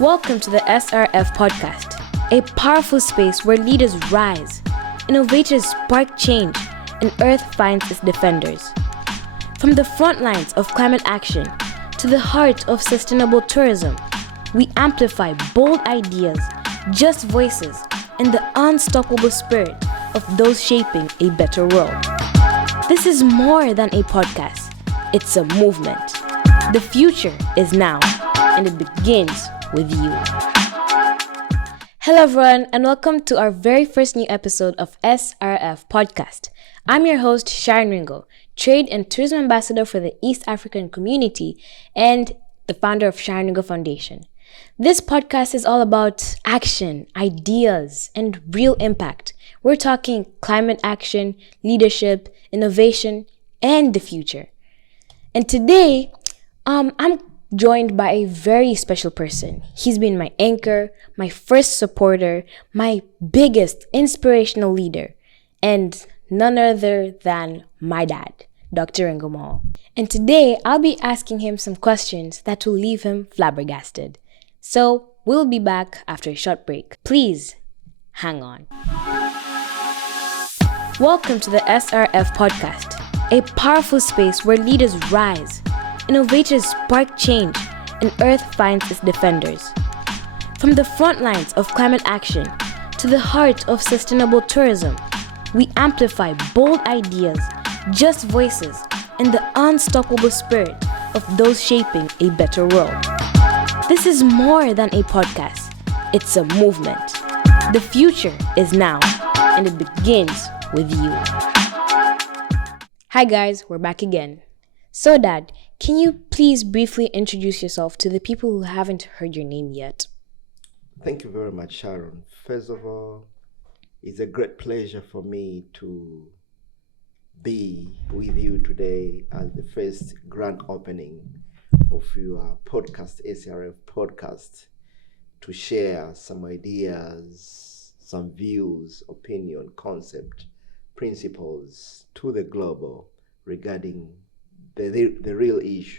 Welcome to the SRF podcast, a powerful space where leaders rise, innovators spark change, and Earth finds its defenders. From the front lines of climate action to the heart of sustainable tourism, we amplify bold ideas, just voices, and the unstoppable spirit of those shaping a better world. This is more than a podcast, it's a movement. The future is now, and it begins with you. Hello everyone, and welcome to our very first new episode of SRF Podcast. I'm your host, Sharon Ringo, Trade and Tourism Ambassador for the East African community and the founder of Sharon Ringo Foundation. This podcast is all about action, ideas, and real impact. We're talking climate action, leadership, innovation, and the future. And today, I'm joined by a very special person. He's been my anchor, my first supporter, my biggest inspirational leader, and none other than my dad, Dr. Ringo Mawoo. And today, I'll be asking him some questions that will leave him flabbergasted. So, we'll be back after a short break. Please, hang on. Welcome to the SRF podcast, a powerful space where leaders rise, innovators spark change, and Earth finds its defenders. From the front lines of climate action to the heart of sustainable tourism, we amplify bold ideas, just voices, and the unstoppable spirit of those shaping a better world. This is more than a podcast, it's a movement. The future is now, and it begins with you. Hi guys, we're back again. So Dad, can you please briefly introduce yourself to the people who haven't heard your name yet? Thank you very much, Sharon. First of all, it's a great pleasure for me to be with you today at the first grand opening of your podcast, SRF podcast, to share some ideas, some views, opinion, concept, principles to the global regarding the real issue,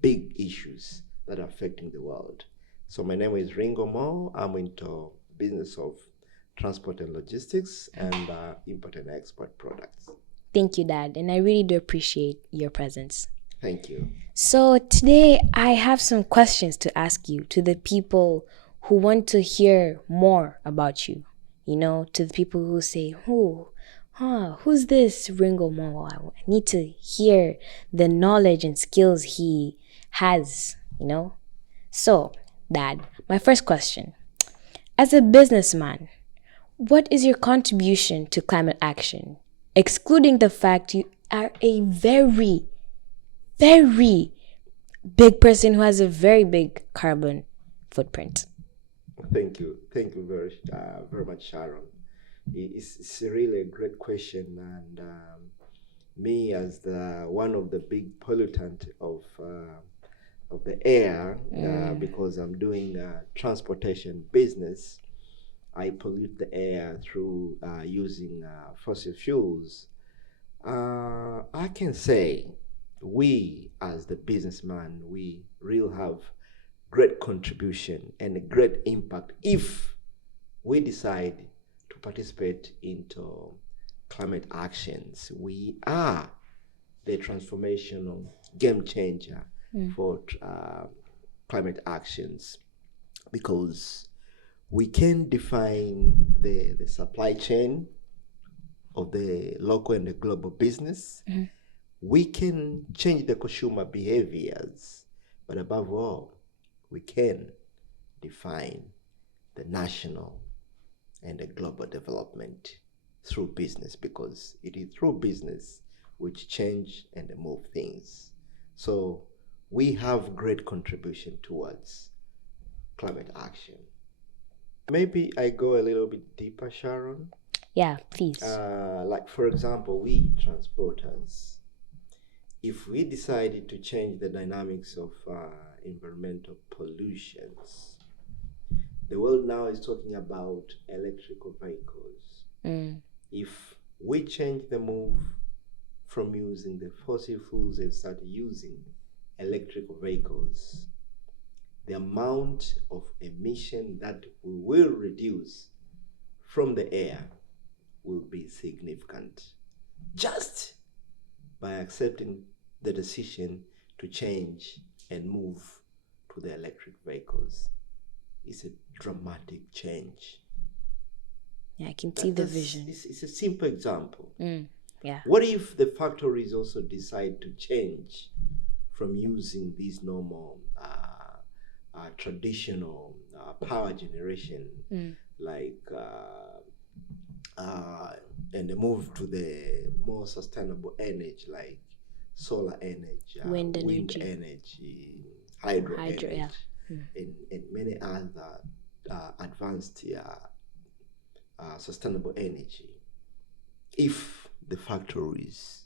big issues that are affecting the world. So my name is Ringo Mawoo. I'm into business of transport and logistics and import and export products. Thank you, Dad, and I really do appreciate your presence. Thank you. So today I have some questions to ask you, to the people who want to hear more about you. You know, to the people who say, who's this Ringo Mawoo? I need to hear the knowledge and skills he has, you know? So, Dad, my first question. As a businessman, what is your contribution to climate action? Excluding the fact you are a very, very big person who has a very big carbon footprint. Thank you. Thank you very much, Sharon. It's really a great question, and me as one of the big pollutant of the air, because I'm doing transportation business, I pollute the air through using fossil fuels. I can say we as the businessman, we really have great contribution and a great impact if we decide to participate into climate actions. We are the transformational game changer for climate actions, because we can define the supply chain of the local and the global business. We can change the consumer behaviors, but above all, we can define the national and the global development through business, because it is through business which change and move things. So we have great contribution towards climate action. Maybe I go a little bit deeper, Sharon. Yeah, please. Like for example, we transporters, if we decided to change the dynamics of environmental pollutions, the world now is talking about electrical vehicles. If we change the move from using the fossil fuels and start using electrical vehicles, the amount of emission that we will reduce from the air will be significant just by accepting the decision to change and move to the electric vehicles. It's a dramatic change. Yeah, I can see the vision. It's a simple example. Yeah. What if the factories also decide to change from using these normal traditional power generation, like and they move to the more sustainable energy like solar energy, wind energy, hydro energy, yeah. and many other advanced sustainable energy. If the factories,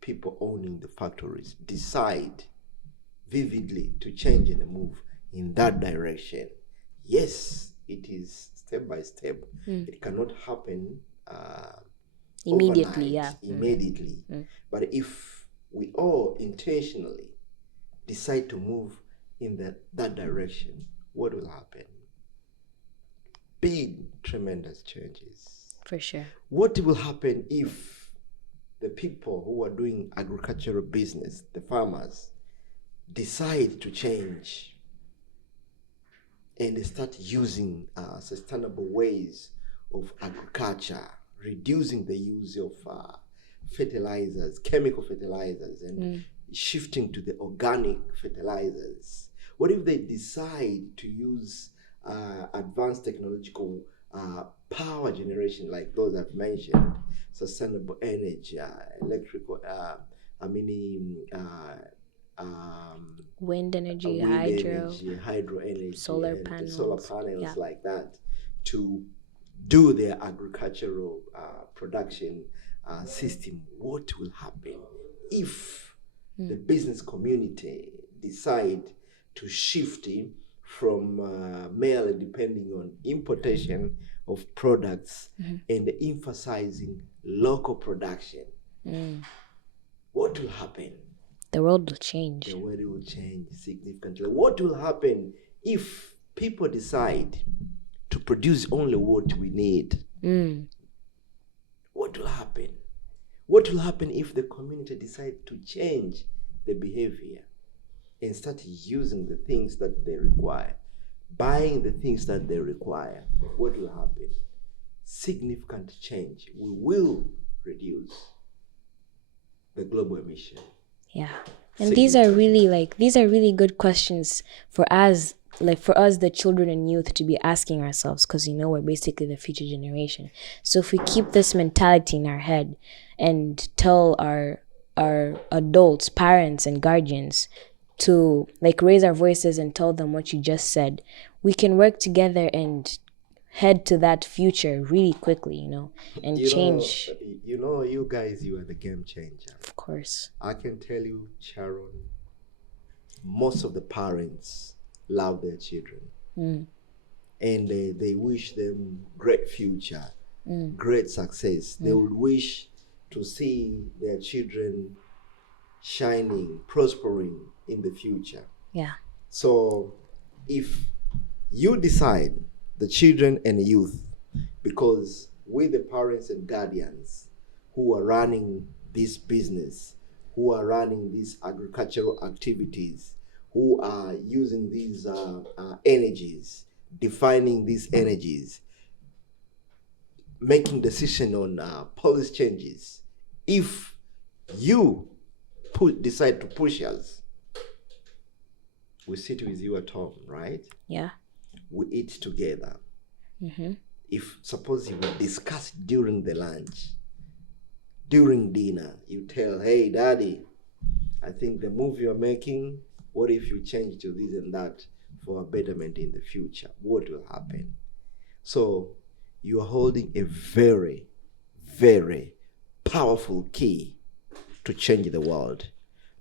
people owning the factories, decide vividly to change and move in that direction, yes, it is step by step. It cannot happen immediately, overnight, immediately. But if we all intentionally decide to move in that direction, what will happen? Big, tremendous changes. For sure. What will happen if the people who are doing agricultural business, the farmers, decide to change and they start using sustainable ways of agriculture, reducing the use of fertilizers, chemical fertilizers, and shifting to the organic fertilizers? What if they decide to use advanced technological power generation like those I've mentioned, sustainable energy, electrical, wind energy, hydro energy, solar panels, like that, to do their agricultural production system? What will happen if the business community decide to shift from merely depending on importation of products and emphasizing local production? What will happen? The world will change. The world will change significantly. What will happen if people decide to produce only what we need? What will happen? What will happen if the community decide to change the behavior and start using the things that they require, buying the things that they require? What will happen? Significant change. We will reduce the global emission. Yeah. And these are really good questions for us, the children and youth, to be asking ourselves, because we're basically the future generation. So if we keep this mentality in our head and tell our adults, parents and guardians to raise our voices and tell them what you just said, we can work together and head to that future really quickly, and change. You guys, you are the game changer. Of course. I can tell you, Sharon, most of the parents love their children. And they wish them great future, great success. They would wish to see their children shining, prospering in the future. Yeah. So if you decide, the children and youth, because we, the parents and guardians who are running this business, who are running these agricultural activities, who are using these energies, defining these energies, making decision on policy changes, if you decide to push us, we sit with you at home, right? Yeah. We eat together. If suppose we discuss during the lunch, during dinner, you tell, hey daddy, I think the move you're making, what if you change to this and that for a betterment in the future? What will happen? So you are holding a very, very powerful key to change the world.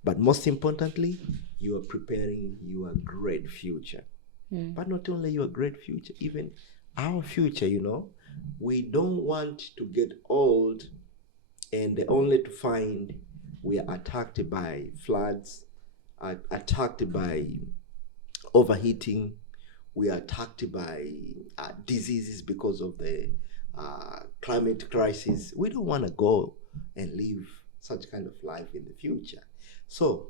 But most importantly, you are preparing your great future. But not only your great future, even our future, we don't want to get old and only to find we are attacked by floods, attacked by overheating. We are attacked by diseases because of the climate crisis. We don't want to go and live such kind of life in the future. So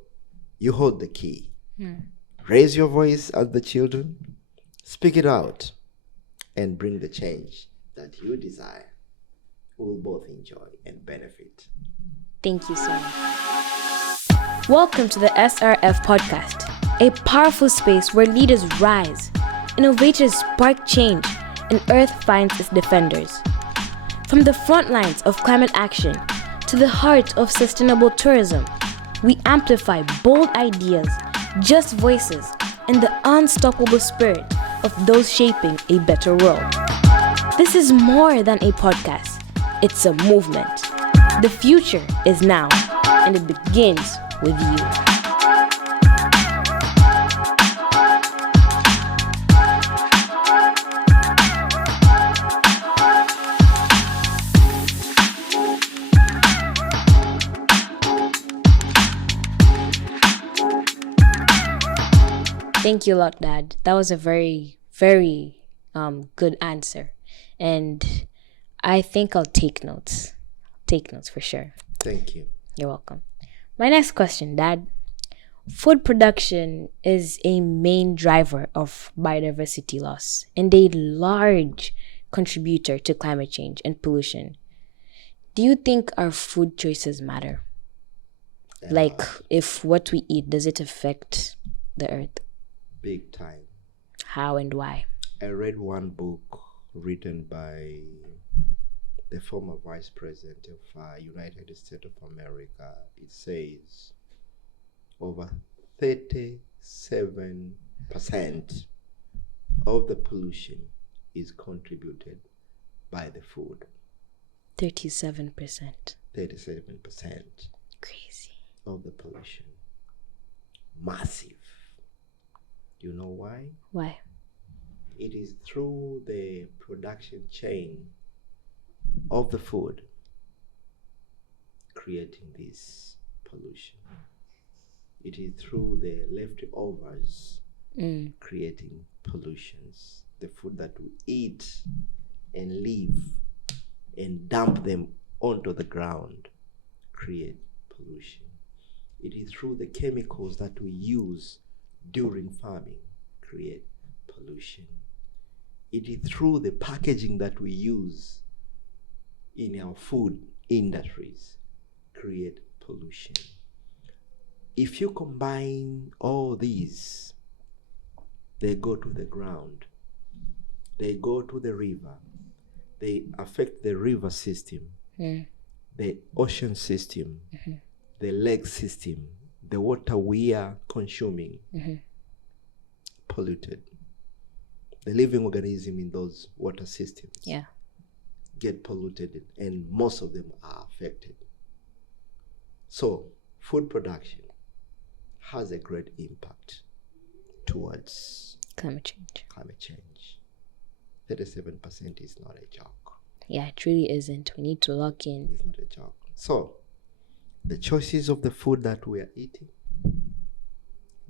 you hold the key. Raise your voice as the children, speak it out, and bring the change that you desire. We will both enjoy and benefit. Thank you so much. Welcome to the SRF podcast, a powerful space where leaders rise, innovators spark change, and Earth finds its defenders. From the front lines of climate action to the heart of sustainable tourism, we amplify bold ideas, just voices, and the unstoppable spirit of those shaping a better world. This is more than a podcast. It's a movement. The future is now, and it begins with you. Thank you a lot, Dad. That was a very, very good answer. And I think I'll take notes. Take notes for sure. Thank you. You're welcome. My next question, Dad. Food production is a main driver of biodiversity loss and a large contributor to climate change and pollution. Do you think our food choices matter? Like, if what we eat, does it affect the earth? Big time. How and why? I read one book written by the former Vice President of United States of America. It says over 37% of the pollution is contributed by the food. 37%. 37% Crazy. of the pollution. Massive. You know why? Why? It is through the production chain of the food creating this pollution. It is through the leftovers creating pollutions. The food that we eat and leave and dump them onto the ground create pollution. It is through the chemicals that we use during farming create pollution. It is through the packaging that we use in our food industries create pollution. If you combine all these, they go to the ground, they go to the river, they affect the river system, the ocean system, the lake system, the water we are consuming, polluted. The living organism in those water systems get polluted, and most of them are affected. So food production has a great impact towards Climate change. 37% is not a joke. Yeah, it really isn't. We need to lock in. It's not a joke. So the choices of the food that we are eating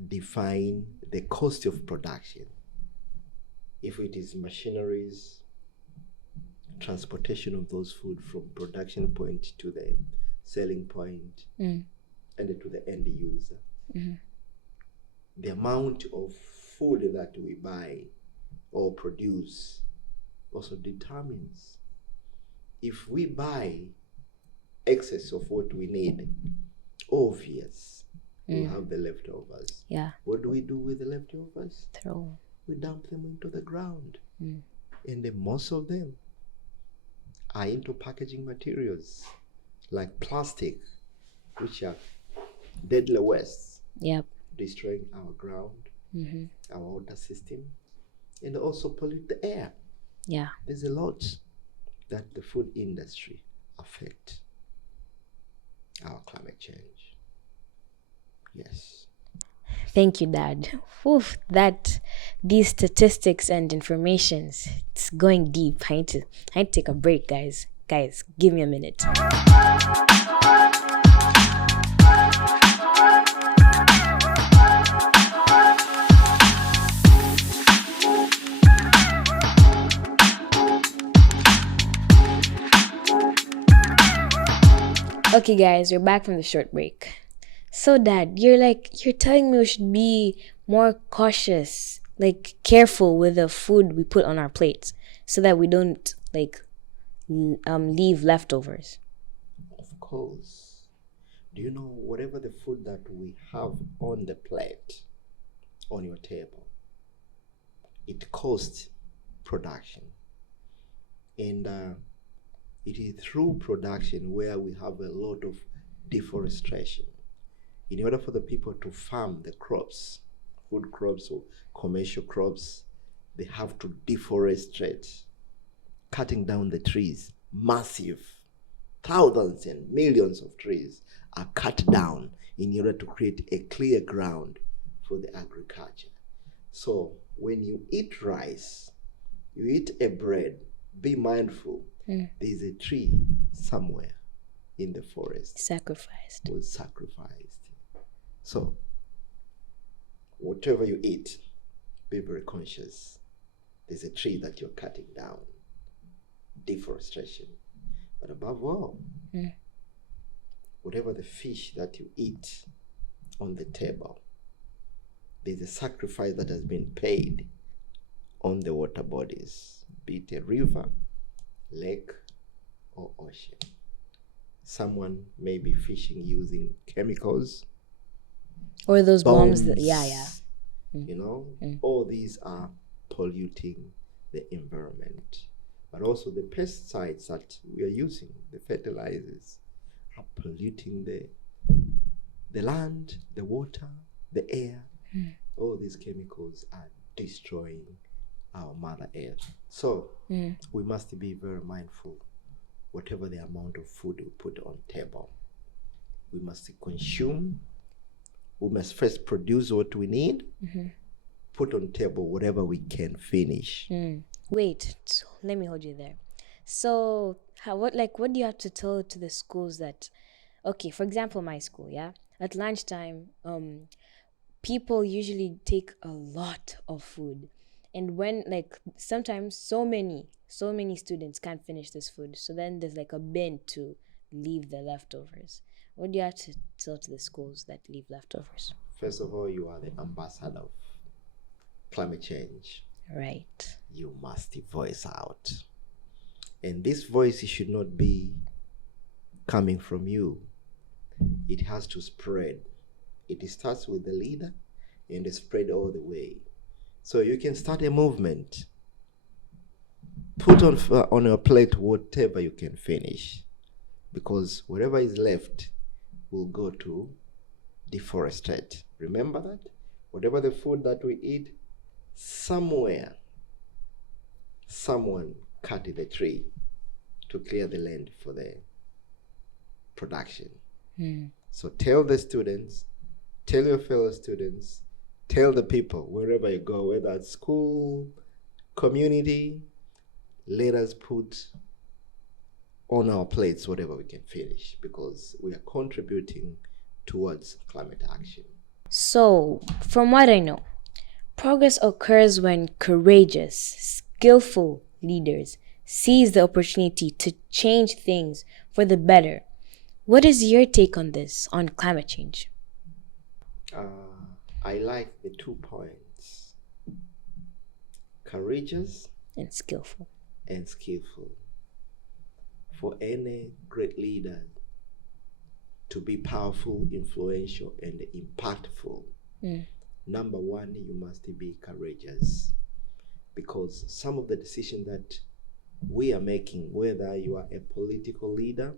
define the cost of production. If it is machineries, transportation of those food from production point to the selling point and to the end user. The amount of food that we buy or produce also determines. If we buy excess of what we need, obvious, we'll have the leftovers. Yeah. What do we do with the leftovers? Throw. We dump them into the ground. And then most of them are into packaging materials like plastic, which are deadly wastes, destroying our ground, our water system, and also pollute the air. Yeah. There's a lot that the food industry affect our climate change. Yes. Thank you, Dad. Oof, these statistics and informations, it's going deep. I need to take a break, guys. Guys, give me a minute. Okay, guys, we're back from the short break. So, Dad, you're telling me we should be more cautious, like careful with the food we put on our plates, so that we don't leave leftovers. Of course. Do you know whatever the food that we have on the plate, on your table, it costs production. And it is through production where we have a lot of deforestation. In order for the people to farm the crops, food crops or commercial crops, they have to deforestate, cutting down the trees. Massive, thousands and millions of trees are cut down in order to create a clear ground for the agriculture. So when you eat rice, you eat a bread, be mindful. There's a tree somewhere in the forest Sacrificed. was sacrificed. So whatever you eat, be very conscious. There's a tree that you're cutting down. Deforestation. But above all, whatever the fish that you eat on the table, there's a sacrifice that has been paid on the water bodies, be it a river, lake, or ocean. Someone may be fishing using chemicals, Or those bombs that, bombs, all these are polluting the environment. But also the pesticides that we are using, the fertilizers, are polluting the land, the water, the air. All these chemicals are destroying our Mother Earth. So we must be very mindful. Whatever the amount of food we put on table, we must consume. We must first produce what we need, put on table whatever we can finish. Wait, so let me hold you there. So, what do you have to tell to the schools that, okay, for example, my school, yeah, at lunchtime, people usually take a lot of food, and when sometimes so many students can't finish this food, so then there's a bin to leave the leftovers. What do you have to tell to the schools that leave leftovers? First of all, you are the ambassador of climate change. Right. You must voice out. And this voice should not be coming from you. It has to spread. It starts with the leader and it spread all the way. So you can start a movement. Put on your plate whatever you can finish. Because whatever is left will go to deforestate. Remember that? Whatever the food that we eat, somewhere, someone cut the tree to clear the land for the production. So tell the students, tell your fellow students, tell the people wherever you go, whether at school, community, let us put on our plates whatever we can finish, because we are contributing towards climate action. So, from what I know, progress occurs when courageous, skillful leaders seize the opportunity to change things for the better. What is your take on this, on climate change? I like the 2 points: courageous and skillful. For any great leader to be powerful, influential, and impactful, number one, you must be courageous. Because some of the decisions that we are making, whether you are a political leader,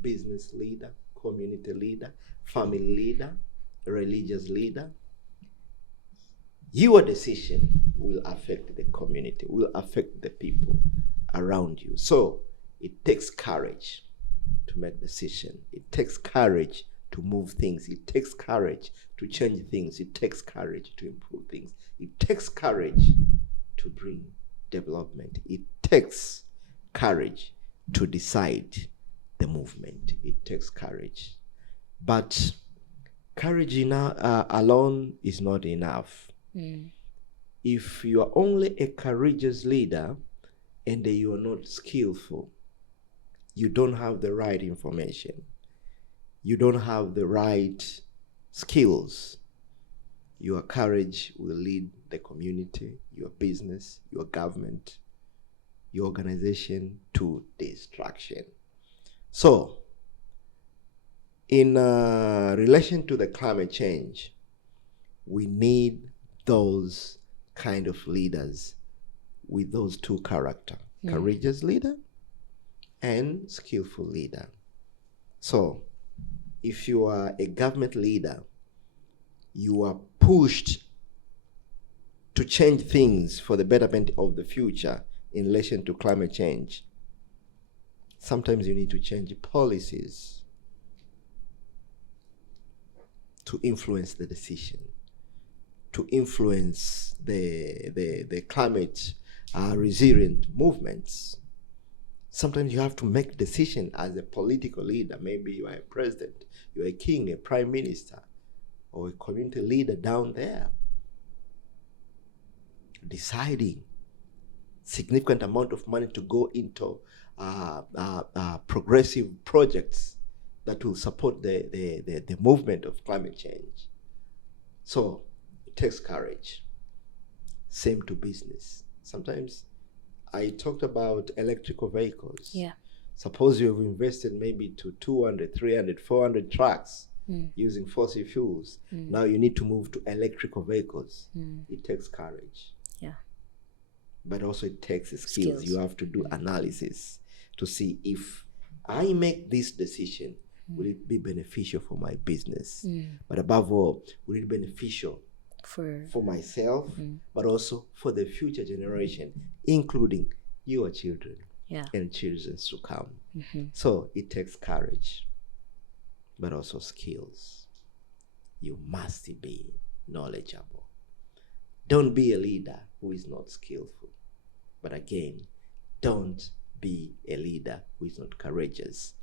business leader, community leader, family leader, religious leader, your decision will affect the community, will affect the people around you. So it takes courage to make decisions. It takes courage to move things. It takes courage to change things. It takes courage to improve things. It takes courage to bring development. It takes courage to decide the movement. It takes courage. But courage alone is not enough. If you are only a courageous leader and you are not skillful, you don't have the right information, you don't have the right skills, your courage will lead the community, your business, your government, your organization to destruction. So, in relation to the climate change, we need those kind of leaders with those two characters, courageous leader and skillful leader. So, if you are a government leader, you are pushed to change things for the betterment of the future in relation to climate change. Sometimes you need to change policies to influence the decision, to influence the climate resilient movements. Sometimes you have to make decision as a political leader. Maybe you are a president, you are a king, a prime minister, or a community leader down there, deciding significant amount of money to go into progressive projects that will support the movement of climate change. So it takes courage. Same to business. Sometimes I talked about electrical vehicles. Yeah. Suppose you have invested maybe to 200, 300, 400 trucks using fossil fuels. Now you need to move to electrical vehicles. It takes courage. Yeah. But also it takes skills. You have to do analysis to see if I make this decision, will it be beneficial for my business? But above all, will it be beneficial for myself, but also for the future generation, including your children and children to come. So it takes courage, but also skills. You must be knowledgeable. Don't be a leader who is not skillful. But again, don't be a leader who is not courageous,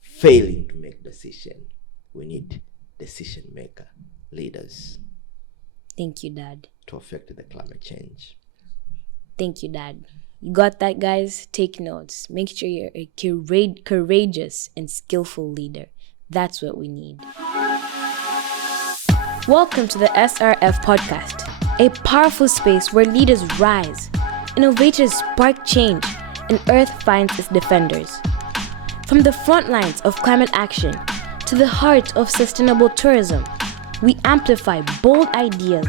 failing to make decision. We need decision maker leaders. Thank you, Dad. To affect the climate change. Thank you, Dad. You got that, guys? Take notes. Make sure you're a courageous and skillful leader. That's what we need. Welcome to the SRF podcast, a powerful space where leaders rise, innovators spark change, and Earth finds its defenders. From the front lines of climate action to the heart of sustainable tourism, we amplify bold ideas,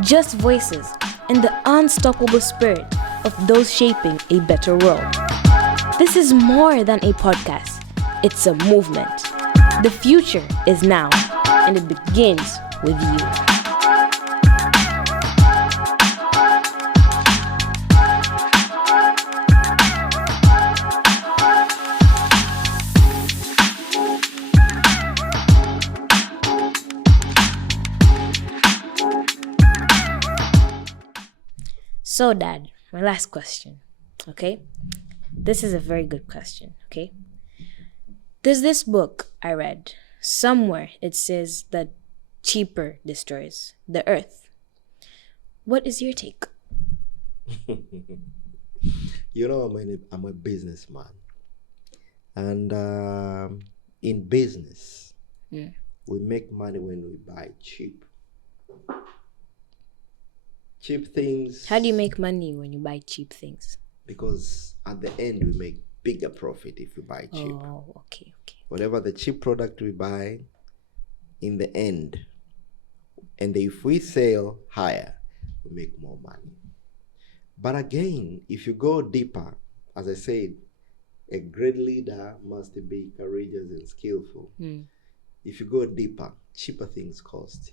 just voices, and the unstoppable spirit of those shaping a better world. This is more than a podcast. It's a movement. The future is now, and it begins with you. So, Dad, my last question, okay? This is a very good question, okay? There's this book I read. Somewhere it says that cheaper destroys the earth. What is your take? You know, I'm a businessman. And in business, we make money when we buy cheap. Cheap things. How do you make money when you buy cheap things? Because at the end, we make bigger profit if we buy cheap. Oh, okay. Whatever the cheap product we buy, in the end, and if we sell higher, we make more money. But again, if you go deeper, as I said, a great leader must be courageous and skillful. If you go deeper, cheaper things cost.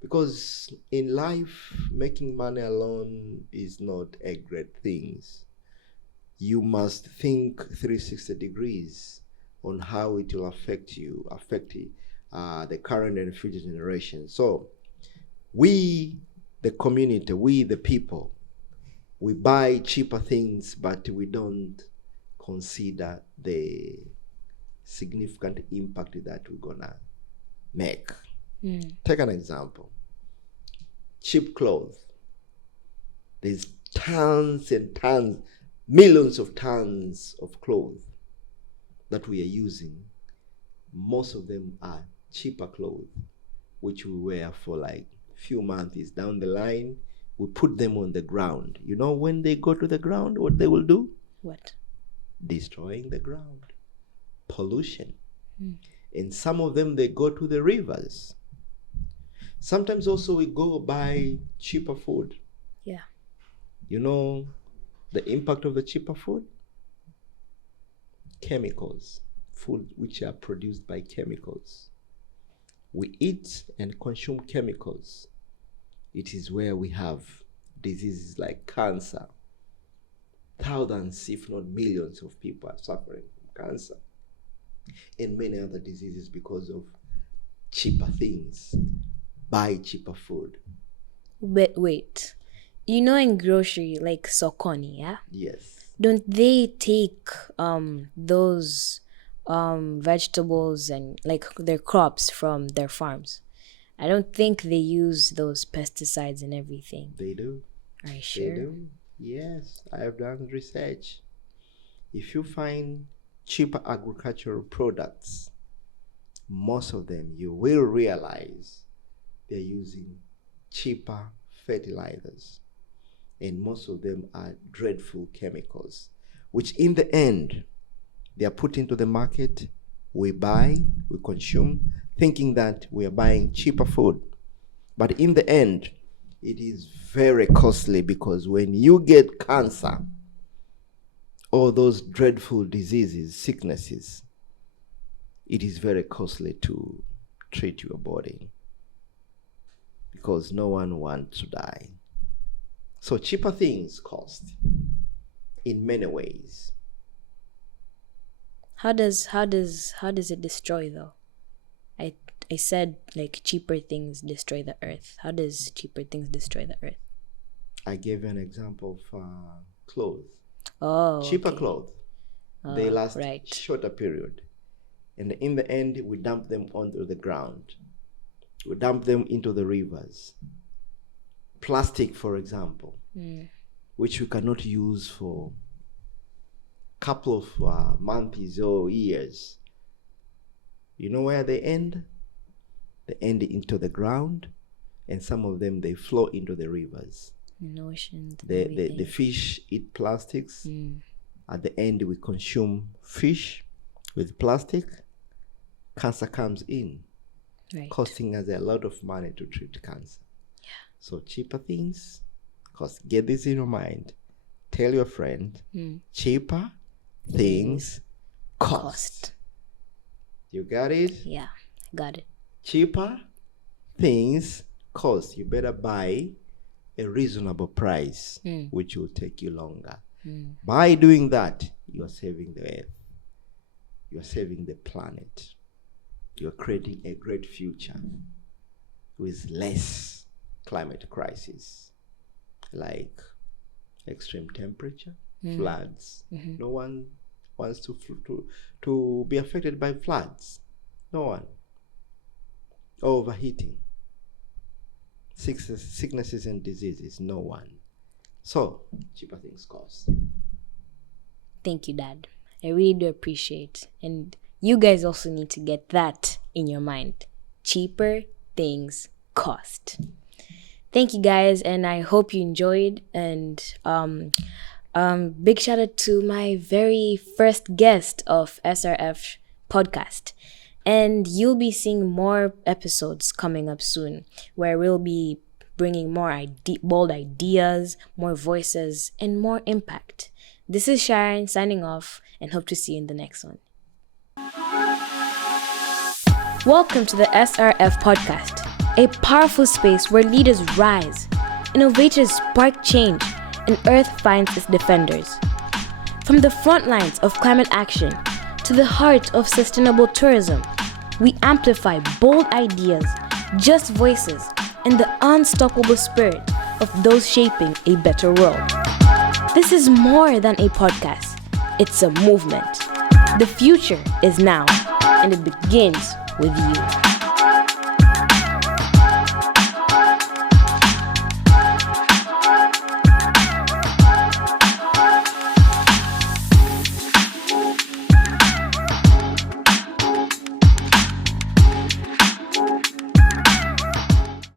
Because in life, making money alone is not a great thing. You must think 360 degrees on how it will affect you, the current and future generation. So we, the community, we, the people, we buy cheaper things, but we don't consider the significant impact that we're gonna make. Take an example. Cheap clothes. There's tons and tons, millions of tons of clothes that we are using most of them are cheaper clothes, which we wear for like few months. Down the line, we put them on the ground. You know, when they go to the ground, what they will do? What? Destroying the ground. Pollution. And some of them, they go to the rivers. Sometimes also we go buy cheaper food. Yeah. You know the impact of the cheaper food? Chemicals. Food which are produced by chemicals. We eat and consume chemicals. It is where we have diseases like cancer. Thousands, if not millions of people are suffering from cancer. And many other diseases because of cheaper things. Buy cheaper food. But wait. You know, in grocery, like Sokoni, yeah? Yes. Don't they take those vegetables and like their crops from their farms? I don't think they use those pesticides and everything. They do. Are you sure? They do. Yes, I have done research. If you find cheaper agricultural products, most of them you will realize they're using cheaper fertilizers. And most of them are dreadful chemicals, which in the end, they are put into the market. We buy, we consume, thinking that we are buying cheaper food. But in the end, it is very costly because when you get cancer, all those dreadful diseases, sicknesses, it is very costly to treat your body because no one wants to die. So cheaper things cost in many ways. How does it destroy though? I said like cheaper things destroy the earth. How does cheaper things destroy the earth? I gave you an example of clothes. Oh, Cheaper okay. clothes. They last right. shorter period. And in the end, we dump them onto the ground. We dump them into the rivers. Plastic, for example, which we cannot use for a couple of months or years. You know where they end? They end into the ground, and some of them, they flow into the rivers. In oceans. The fish eat plastics. At the end, we consume fish with plastic. Cancer comes in, Right. costing us a lot of money to treat cancer. Yeah. So cheaper things cost. Get this in your mind. Tell your friend, cheaper things cost. You got it? Yeah, got it. Cheaper things cost. You better buy a reasonable price, which will take you longer. By doing that, you are saving the earth. You are saving the planet. You are creating a great future with less climate crisis, like extreme temperature, floods. No one wants to be affected by floods. No one. Overheating, sicknesses and diseases. No one. So cheaper things cost. Thank you, Dad. I really do appreciate. And you guys also need to get that in your mind. Cheaper things cost. Thank you guys, and I hope you enjoyed. And big shout out to my very first guest of SRF podcast. And you'll be seeing more episodes coming up soon where we'll be bringing more bold ideas, more voices, and more impact. This is Sharon signing off and hope to see you in the next one. Welcome to the SRF podcast, a powerful space where leaders rise, innovators spark change, and Earth finds its defenders. From the front lines of climate action to the heart of sustainable tourism, we amplify bold ideas, just voices, and the unstoppable spirit of those shaping a better world. This is more than a podcast. It's a movement. The future is now, and it begins with you.